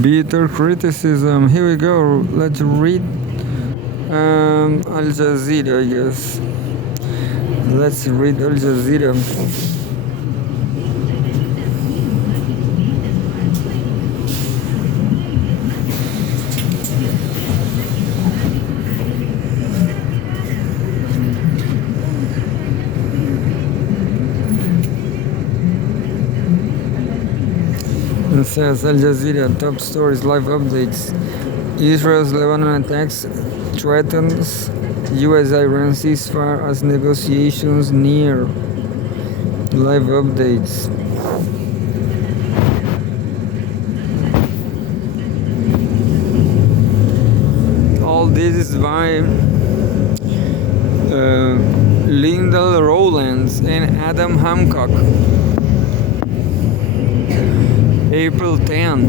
Bitter criticism. Here we go. Let's read Al Jazeera, I guess. Let's read Al Jazeera. It says Al Jazeera top stories live updates. Israel's Lebanon attacks threatens US-Iran ceasefire as negotiations near. Live updates. All this is by Lyndall Rowlands and Adam Hancock. April 10.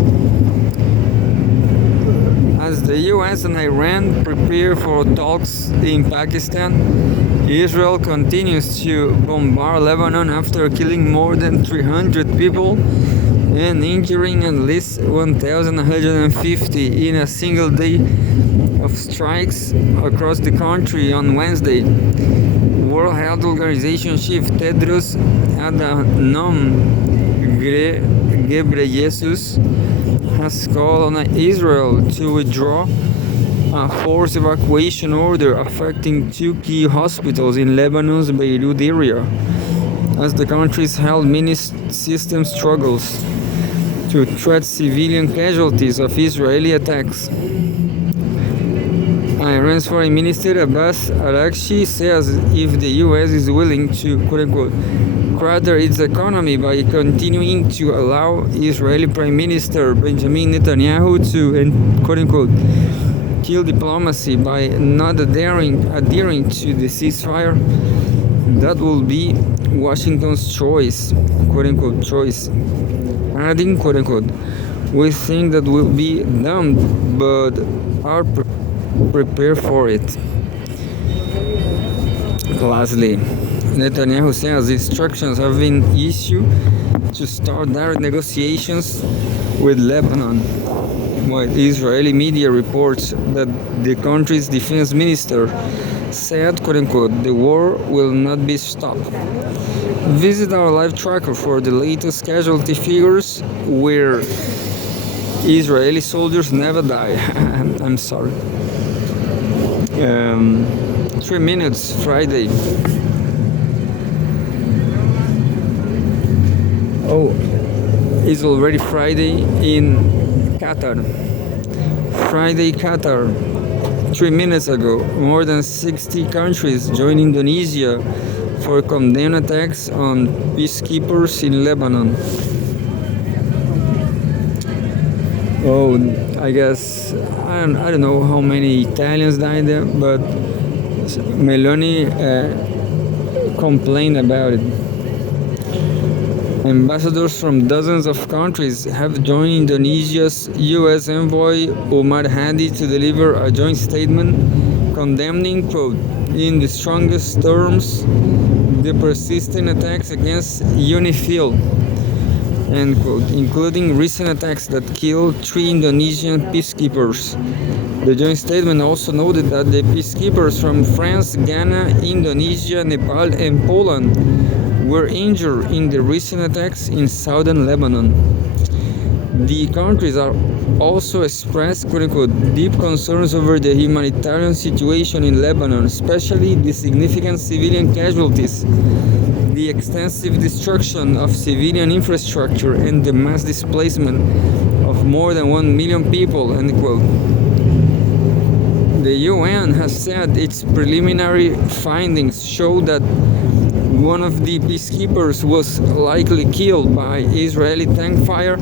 As the US and Iran prepare for talks in Pakistan, Israel continues to bombard Lebanon after killing more than 300 people and injuring at least 1,150 in a single day of strikes across the country on Wednesday. World Health Organization Chief Tedros Adhanom Ghebreyesus has called on Israel to withdraw a forced evacuation order affecting two key hospitals in Lebanon's Beirut area, as the country's health system struggles to treat civilian casualties of Israeli attacks. Iran's Foreign Minister Abbas Araghchi says if the US is willing to, quote-unquote, crater its economy by continuing to allow Israeli Prime Minister Benjamin Netanyahu to, quote-unquote, kill diplomacy by not adhering to the ceasefire, that will be Washington's choice, quote-unquote, choice. Adding, quote-unquote, we think that will be dumb, but are prepared for it. Lastly, Netanyahu says instructions have been issued to start direct negotiations with Lebanon, while Israeli media reports that the country's defense minister said, quote-unquote, the war will not be stopped. Visit our live tracker for the latest casualty figures where Israeli soldiers never die. I'm sorry. 3 minutes, Friday. Oh, it's already Friday in Qatar. Friday, Qatar. 3 minutes ago, more than 60 countries joined Indonesia for condemned attacks on peacekeepers in Lebanon. Oh, I guess I don't know how many Italians died there, but Meloni complained about it. Ambassadors from dozens of countries have joined Indonesia's U.S. envoy Omar Hadi to deliver a joint statement condemning, quote, in the strongest terms, the persistent attacks against UNIFIL, end quote, including recent attacks that killed 3 Indonesian peacekeepers. The joint statement also noted that the peacekeepers from France, Ghana, Indonesia, Nepal, and Poland were injured in the recent attacks in southern Lebanon. The countries are also expressed, quote-unquote, deep concerns over the humanitarian situation in Lebanon, especially the significant civilian casualties, the extensive destruction of civilian infrastructure, and the mass displacement of more than 1 million people, end quote. The UN has said its preliminary findings show that one of the peacekeepers was likely killed by Israeli tank fire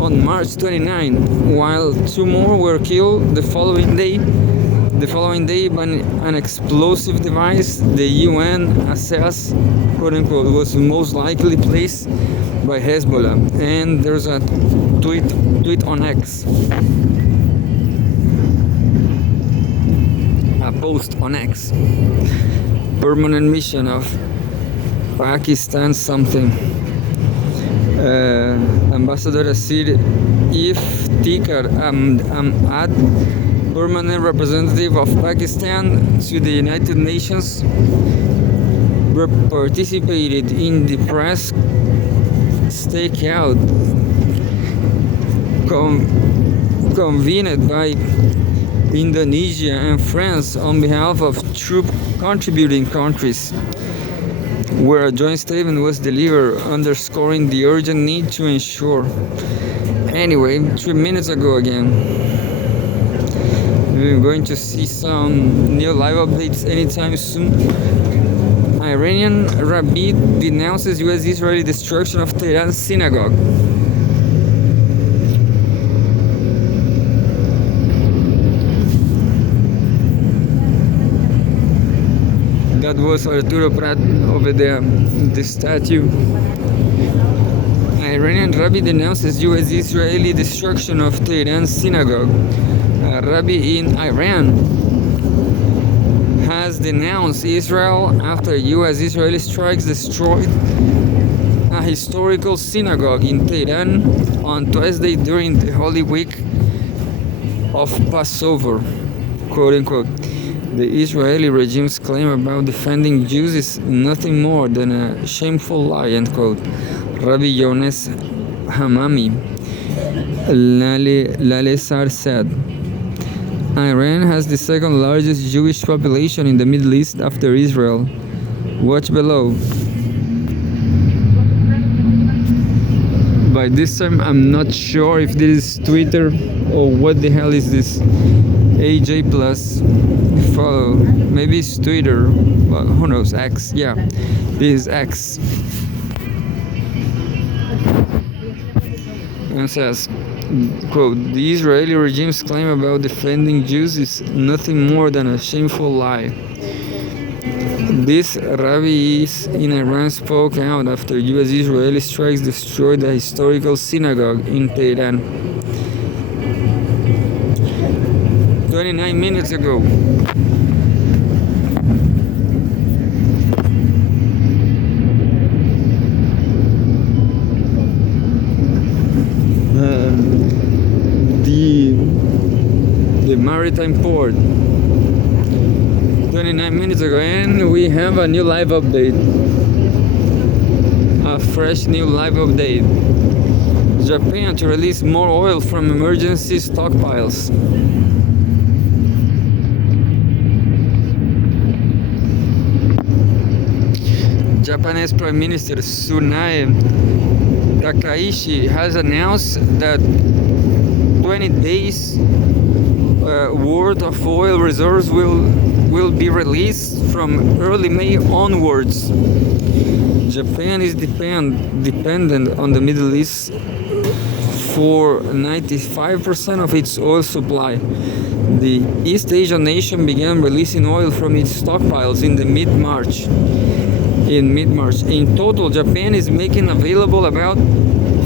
on March 29, while 2 more were killed the following day by an explosive device the UN assessed, quote-unquote, was most likely placed by Hezbollah. And there's a tweet on X. A post on X. Permanent mission of Pakistan something. Ambassador Asir Iftikhar Ahmad, permanent representative of Pakistan to the United Nations, participated in the press stakeout convened by Indonesia and France on behalf of troop contributing countries, where a joint statement was delivered underscoring the urgent need to ensure. Anyway, 3 minutes ago again. We're going to see some new live updates anytime soon. Iranian rabbi denounces U.S.-Israeli destruction of Tehran synagogue. That was Arturo Prat over there, the statue. Iranian rabbi denounces U.S.-Israeli destruction of Tehran synagogue. A rabbi in Iran has denounced Israel after U.S.-Israeli strikes destroyed a historical synagogue in Tehran on Thursday during the Holy Week of Passover, quote unquote. The Israeli regime's claim about defending Jews is nothing more than a shameful lie, end quote. Rabbi Yones Hamami Lalesar said. Iran has the second largest Jewish population in the Middle East after Israel. Watch below. By this time, I'm not sure if this is Twitter or what the hell is this. AJ Plus follow. Maybe it's Twitter. Well, who knows? X. Yeah, this is X. And says, quote, the Israeli regime's claim about defending Jews is nothing more than a shameful lie. This rabbi in Iran spoke out after U.S.-Israeli strikes destroyed a historical synagogue in Tehran. 29 minutes ago. The maritime port. 29 minutes ago, and we have a new live update. A fresh new live update. Japan to release more oil from emergency stockpiles. Japanese Prime Minister Tsunae Takaishi has announced that 20 days worth of oil reserves will be released from early May onwards. Japan is dependent on the Middle East for 95% of its oil supply. The East Asian nation began releasing oil from its stockpiles in mid-March. In total, Japan is making available about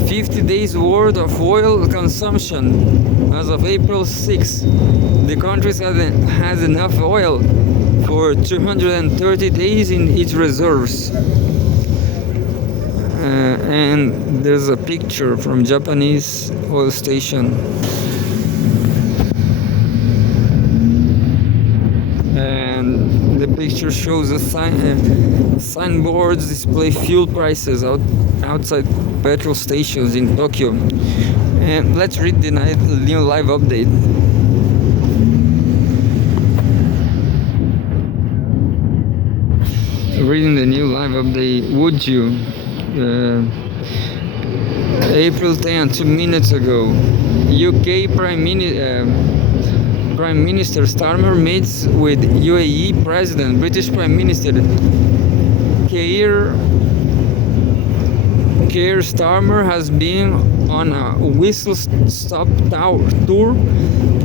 50 days worth of oil consumption. As of April 6, the country has enough oil for 230 days in its reserves. And there's a picture from Japanese oil station. And the picture shows a signboards display fuel prices outside petrol stations in Tokyo. And let's read the new live update. Reading the new live update, would you? April 10, 2 minutes ago, UK Prime Minister Starmer meets with UAE President, British Prime Minister Keir Starmer has been on a whistle-stop tour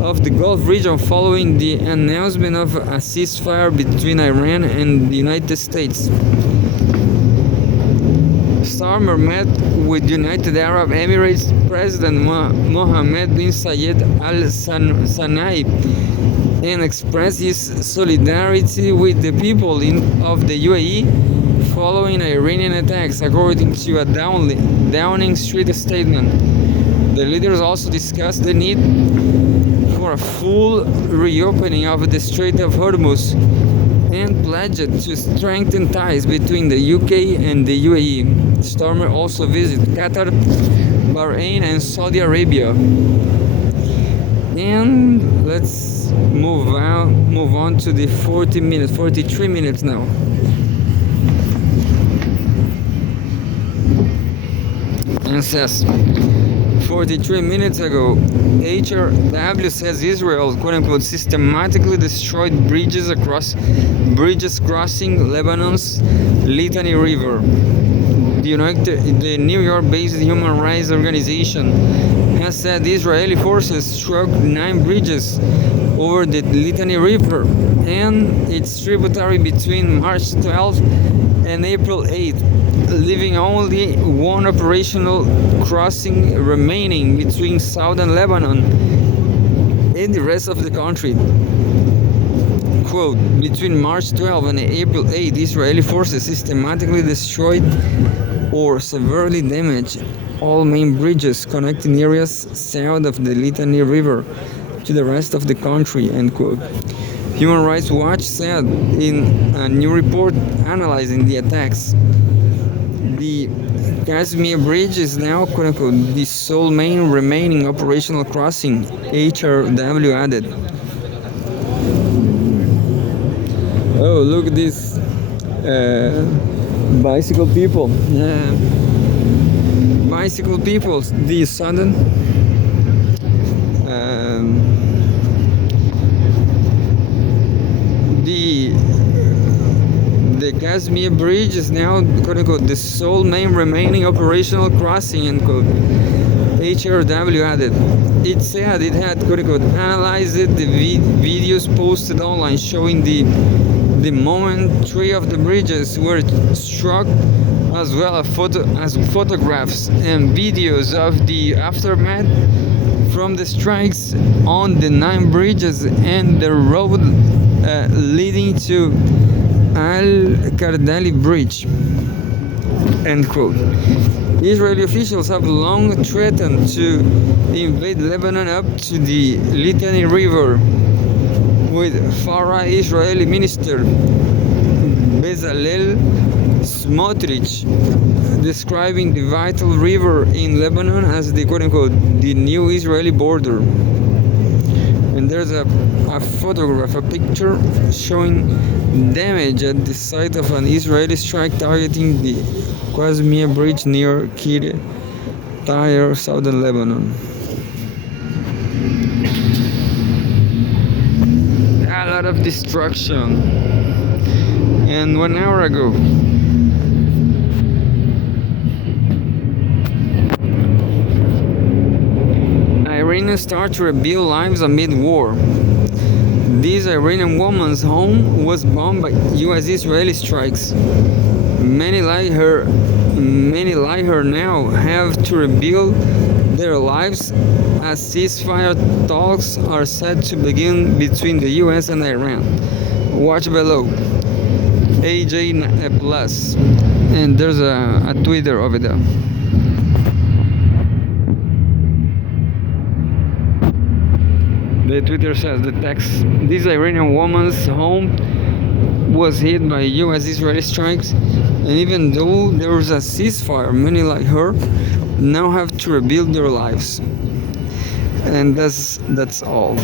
of the Gulf region following the announcement of a ceasefire between Iran and the United States. Starmer met with United Arab Emirates President Mohammed bin Zayed Al Sana'i and expressed his solidarity with the people of the UAE following Iranian attacks, according to a Downing Street statement. The leaders also discussed the need for a full reopening of the Strait of Hormuz and pledged to strengthen ties between the UK and the UAE. Stormer also visited Qatar, Bahrain, and Saudi Arabia. And let's move on to the 43 minutes now. And says, 43 minutes ago, HRW says Israel, quote-unquote, systematically destroyed bridges crossing Lebanon's Litani River. The New York-based human rights organization has said Israeli forces struck 9 bridges over the Litani River and its tributary between March 12 and April 8, leaving only one operational crossing remaining between southern Lebanon and the rest of the country. Quote, between March 12 and April 8, Israeli forces systematically destroyed or severely damaged all main bridges connecting areas south of the Litani River to the rest of the country, end quote. Human Rights Watch said in a new report analyzing the attacks, the Kashmir Bridge is now, quote-unquote, the sole main remaining operational crossing, HRW added. Oh, look at this bicycle people. Bicycle people, the sudden the Kashmir Bridge is now, quote-unquote, the sole main remaining operational crossing, end quote. HRW added. It said it had, quote-unquote, analyzed the videos posted online showing the moment 3 of the bridges were struck, as well as photographs and videos of the aftermath from the strikes on the 9 bridges and the road leading to Al-Kardali Bridge, end quote. Israeli officials have long threatened to invade Lebanon up to the Litani River, with far-right Israeli Minister Bezalel Smotrich describing the vital river in Lebanon as the, quote-unquote, the new Israeli border. And there's a photograph, a picture showing damage at the site of an Israeli strike targeting the Kashmir Bridge near Kiryat Tyre, southern Lebanon. A lot of destruction. And 1 hour ago, Iranians start to rebuild lives amid war. This Iranian woman's home was bombed by U.S.-Israeli strikes. Many like her now have to rebuild their lives as ceasefire talks are set to begin between the U.S. and Iran. Watch below. AJ Plus. And there's a Twitter over there. The Twitter says the text, this Iranian woman's home was hit by U.S.-Israeli strikes, and even though there was a ceasefire, many like her now have to rebuild their lives. And that's all.